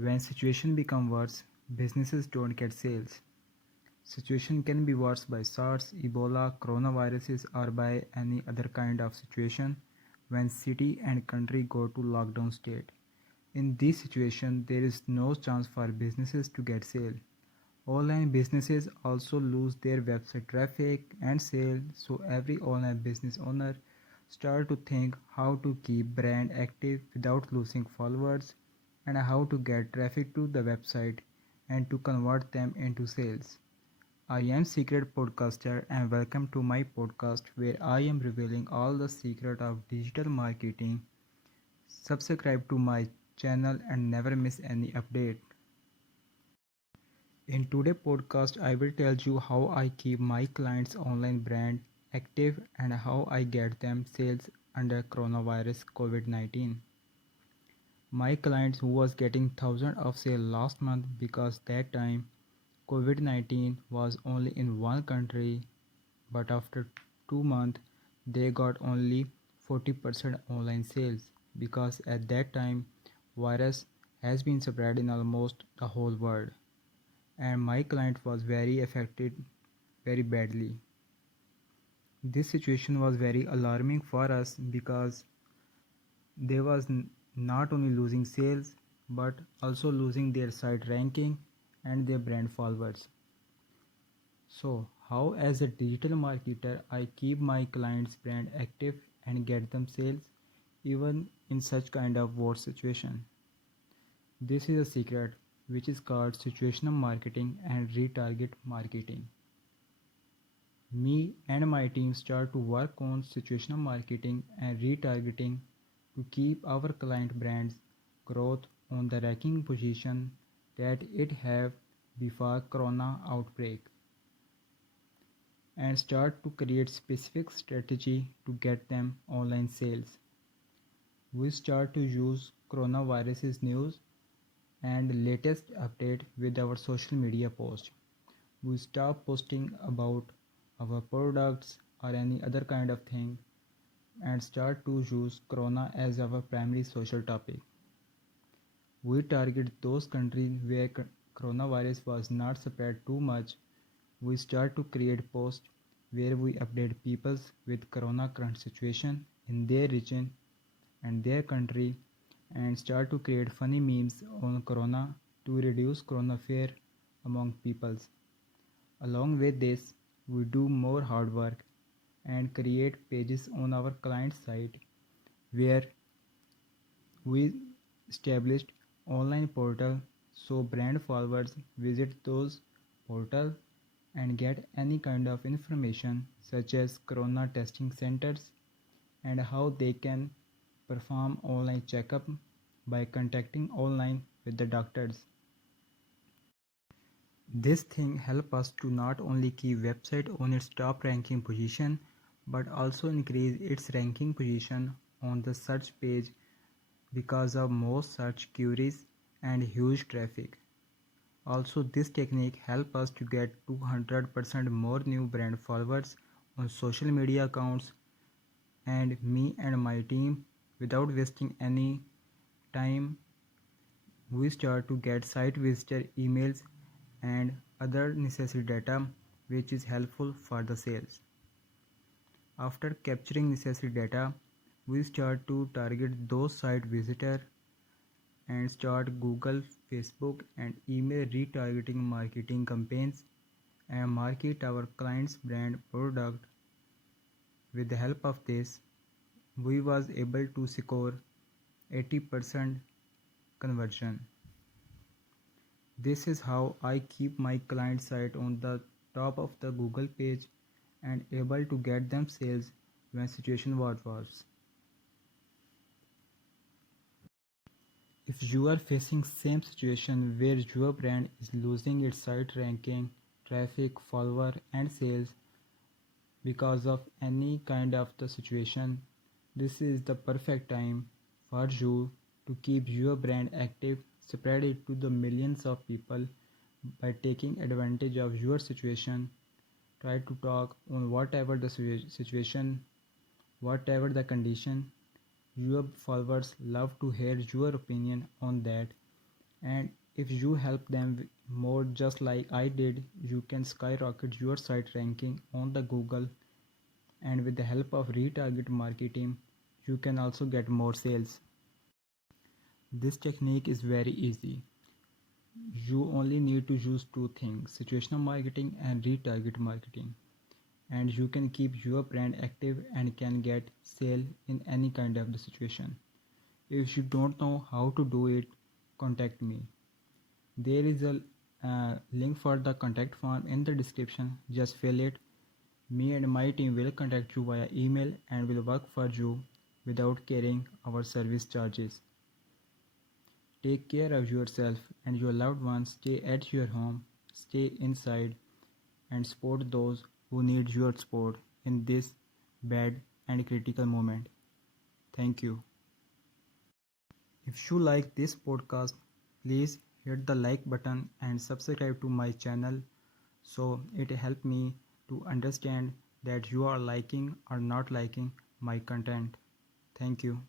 When situation become worse, businesses don't get sales. Situation can be worse by SARS, Ebola, coronaviruses or by any other kind of situation when city and country go to lockdown state. In this situation, there is no chance for businesses to get sale. Online businesses also lose their website traffic and sale, so every online business owner start to think how to keep brand active without losing followers and how to get traffic to the website and to convert them into sales. I am Secret Podcaster and welcome to my podcast where I am revealing all the secret of digital marketing. Subscribe to my channel and never miss any update. In today's podcast, I will tell you how I keep my clients' online brand active and how I get them sales under coronavirus COVID-19. My clients who was getting thousands of sales last month because that time COVID-19 was only in one country, but after 2 months they got only 40% online sales because at that time virus has been spread in almost the whole world and my client was very affected very badly. This situation was very alarming for us because they was not only losing sales but also losing their site ranking and their brand followers. So, how as a digital marketer I keep my clients' brand active and get them sales even in such kind of war situation? This is a secret which is called situational marketing and retarget marketing. Me and my team start to work on situational marketing and retargeting to keep our client brands growth on the ranking position that it have before corona outbreak and start to create specific strategy to get them online sales. We start to use coronavirus news and latest update with our social media post. We stop posting about our products or any other kind of thing and start to use corona as our primary social topic. We target those countries where coronavirus was not spread too much. We start to create posts where we update people with corona current situation in their region and their country and start to create funny memes on corona to reduce corona fear among peoples. Along with this, we do more hard work and create pages on our client site where we established online portal so brand followers visit those portal and get any kind of information such as corona testing centers and how they can perform online checkup by contacting online with the doctors. This thing help us to not only keep website on its top ranking position but also increase its ranking position on the search page because of more search queries and huge traffic. Also this technique help us to get 200% more new brand followers on social media accounts and me and my team without wasting any time we start to get site visitor emails and other necessary data which is helpful for the sales. After capturing necessary data, we start to target those site visitor and start Google, Facebook and email retargeting marketing campaigns and market our client's brand product. With the help of this, we was able to score 80% conversion. This is how I keep my client site on the top of the Google page and able to get them sales when situation was worse. If you are facing same situation where your brand is losing its site ranking, traffic, follower and sales because of any kind of the situation, this is the perfect time for you to keep your brand active, spread it to the millions of people by taking advantage of your situation. Try to talk on whatever the situation, whatever the condition. Your followers love to hear your opinion on that And if you help them more, just like I did, you can skyrocket your site ranking on the Google. And with the help of retarget marketing, you can also get more sales. This technique is very easy. You only need to use two things: situational marketing and retarget marketing. And you can keep your brand active and can get sale in any kind of the situation. If you don't know how to do it, contact me. There is a link for the contact form in the description. Just fill it. Me and my team will contact you via email and will work for you without carrying our service charges. Take care of yourself and your loved ones. Stay at your home, stay inside, and support those who need your support in this bad and critical moment. Thank you. If you like this podcast, please hit the like button and subscribe to my channel so it helps me to understand that you are liking or not liking my content. Thank you.